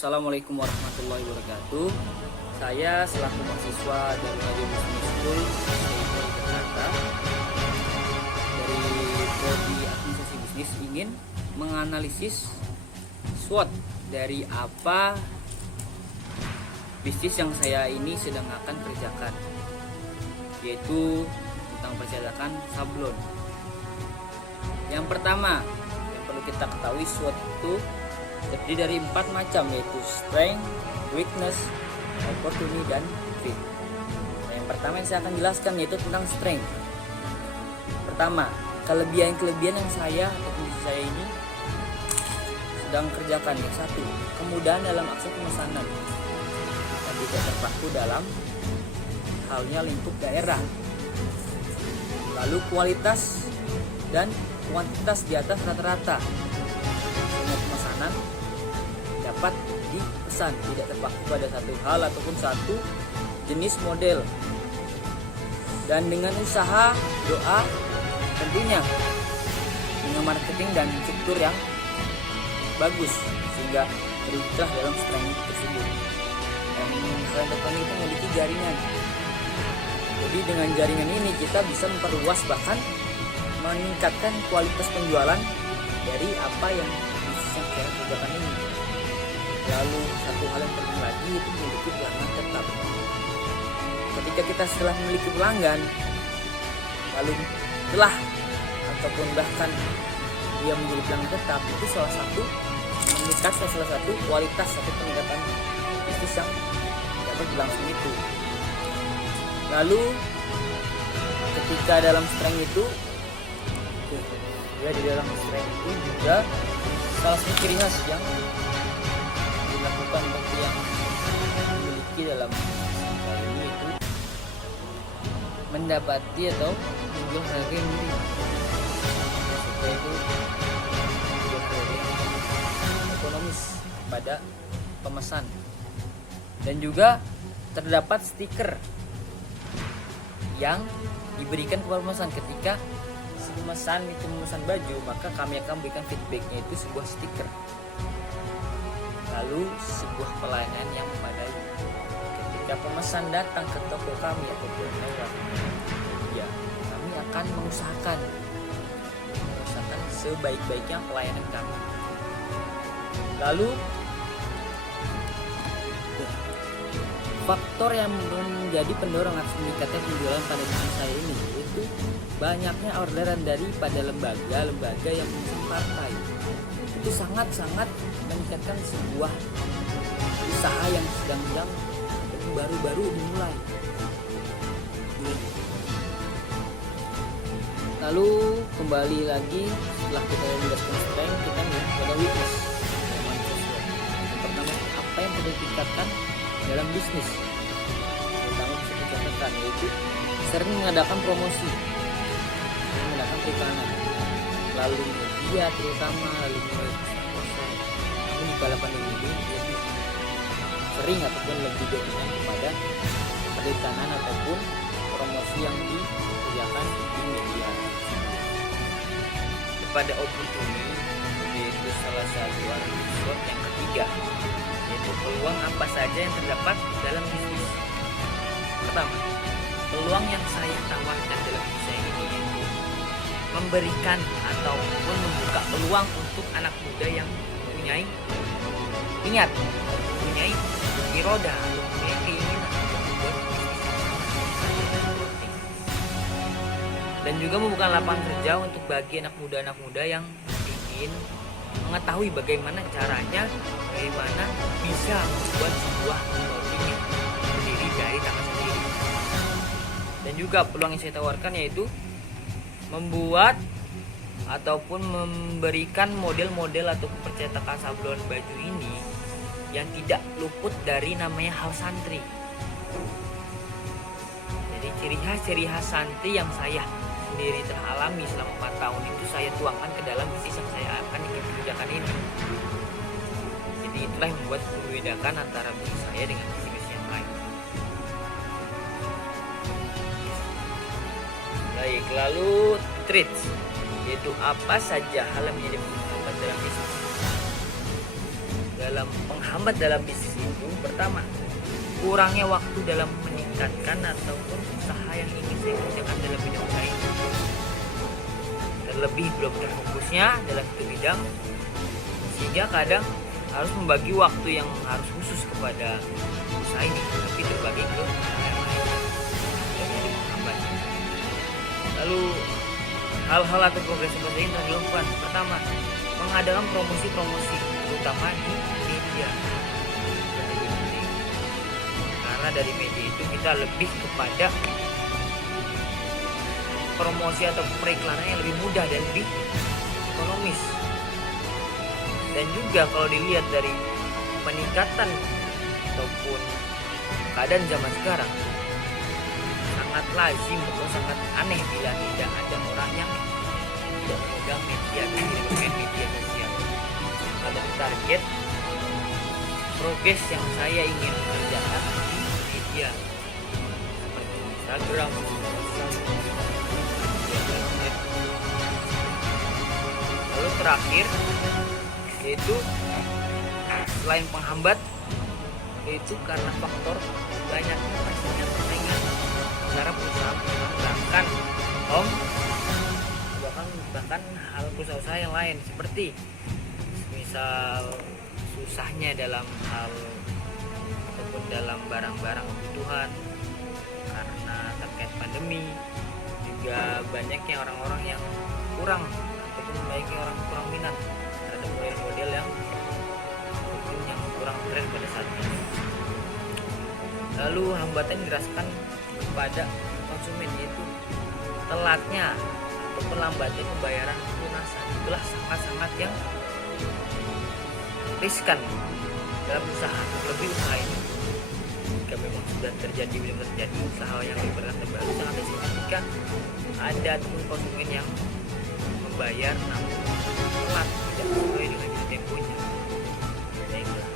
Assalamualaikum warahmatullahi wabarakatuh. Saya selaku mahasiswa dari Radio Business School Jakarta dari prodi administrasi bisnis ingin menganalisis SWOT dari apa bisnis yang saya ini sedang akan kerjakan, yaitu tentang percetakan sablon. Yang pertama yang perlu kita ketahui, SWOT itu terdiri dari 4 macam, yaitu strength, weakness, opportunity, dan fit. Yang pertama yang saya akan jelaskan yaitu tentang strength. Pertama, kelebihan yang saya atau bisnis saya ini sedang kerjakan. Yang satu, kemudahan dalam akses pemesanan dan tidak terpaku dalam halnya lingkup daerah. Lalu kualitas dan kuantitas di atas rata-rata. Semua pemesanan dapat dipesan, tidak terpaku pada satu hal ataupun satu jenis model. Dan dengan usaha, doa, tentunya dengan marketing dan struktur yang bagus sehingga terwujudlah dalam strength tersebut. Dan selain depan itu memiliki jaringan. Jadi dengan jaringan ini kita bisa memperluas bahkan meningkatkan kualitas penjualan dari apa yang bisnis yang saya kerjakan ini. Lalu satu hal yang penting lagi itu memiliki pelanggan tetap. Ketika kita setelah memiliki pelanggan, lalu telah ataupun bahkan dia menjadi pelanggan tetap, itu salah satu meningkatkan salah satu kualitas atau peningkatan bisnis yang dapat berlangsung itu. Lalu ketika dalam strength itu, ya di dalam strength itu juga salah satu ciri khas yang dilakukan bagi yang memiliki dalam hal ini itu mendapati atau menjual harga yang murah. Maksudnya itu menjual harga yang ekonomis pada pemesan. Dan juga terdapat stiker yang diberikan kepada pemesan ketika si pemesan itu memesan baju, maka kami akan berikan feedbacknya itu sebuah stiker. Lalu sebuah pelayanan yang memadai ketika pemesan datang ke toko kami ataupun lewat, ya kami akan mengusahakan sebaik-baiknya pelayanan kami. Lalu faktor yang menjadi pendorong atas meningkatnya penjualan pada bisnis saya ini itu banyaknya orderan daripada lembaga-lembaga yang mengusung partai. Itu sangat-sangat meningkatkan sebuah usaha yang sedang baru-baru dimulai. Lalu kembali lagi setelah kita menjelaskan strength, kita melihat pada weakness. Yang pertama, apa yang perlu ditingkatkan dalam bisnis? Pertama bisa dicatatkan yaitu sering mengadakan promosi, mengadakan periklanan, lalu media terutama, lalu mulai kosong. Namun di kala pandemi ini lebih sering ataupun lebih dominan kepada periklanan ataupun promosi yang dikerjakan di media. Kepada opportunity, yaitu salah satu SWOT yang ketiga, yaitu peluang apa saja yang terdapat dalam bisnis. Pertama, peluang yang saya tawarkan dalam bisnis saya ini yaitu memberikan ataupun membuka peluang untuk anak muda yang mempunyai iroda atau mempunyai keinginan untuk membuat bisnis. Dan juga membuka lapangan kerja untuk bagi anak muda yang ingin mengetahui bagaimana caranya, bagaimana bisa membuat sebuah clothing yang berdiri dari tangan sendiri. Dan juga peluang yang saya tawarkan yaitu membuat ataupun memberikan model-model atau percetakan sablon baju ini yang tidak luput dari namanya hal santri. Jadi ciri khas santri yang saya sendiri teralami selama 4 tahun itu saya tuangkan ke dalam bisnis yang saya akan kerjakan ini. Jadi itulah yang membuat membedakan antara bisnis saya dengan bisnis yang lain. Baik, lalu traits, yaitu apa saja hal yang menjadi penting dalam bisnis. dalam penghambat dalam bisnis itu, pertama, kurangnya waktu dalam meningkatkan ataupun usaha yang ingin saya kerjakan dalam bidang usaha ini. Terlebih belum terfokusnya dalam itu bidang, sehingga kadang harus membagi waktu yang harus khusus kepada usaha ini, tapi terbagi ke hal yang lain yang jadi menghambat. Lalu hal-hal atau progres seperti ini telah dilakukan. Pertama, mengadakan promosi-promosi terutama di media. Karena dari media itu kita lebih kepada promosi atau periklanan yang lebih mudah dan lebih ekonomis. Dan juga kalau dilihat dari peningkatan ataupun keadaan zaman sekarang, sangat lazim atau sangat aneh bila tidak ada orang yang tidak memegang media, tidak memegang media sosial. Ada target progres yang saya ingin kerjakan di media seperti Instagram, lalu terakhir yaitu selain penghambat, yaitu karena faktor banyaknya pastinya persaingan antara perusahaan bahkan hal usaha yang lain, seperti misal susahnya dalam hal ataupun dalam barang-barang kebutuhan karena terkait pandemi, juga banyaknya orang-orang yang kurang ataupun banyaknya orang kurang minat terhadap model-model yang kurang tren pada saat ini. Lalu hambatan dirasakan kepada konsumen, yaitu telatnya ataupun lambatnya pembayaran lunasan. Itulah sangat-sangat yang riskan dalam usaha, lebih usaha ini. Jika memang sudah terjadi usaha yang berkata baru, sangat riskan jika ada ataupun konsumen yang membayar namun telat, tidak sesuai dengan temponya. Baiklah,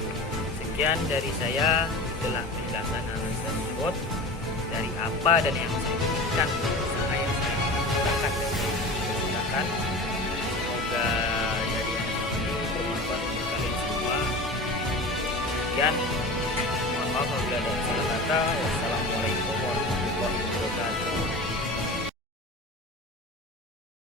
sekian dari saya. Itulah penjelasan analisa SWOT dari apa dan yang saya inginkan usaha yang saya gunakan dan saya gunakan. Semoga dari ini bermanfaat untuk kalian semua. Sekian, mohon maaf apabila ada salah kata. Wassalamualaikum warahmatullahi wabarakatuh.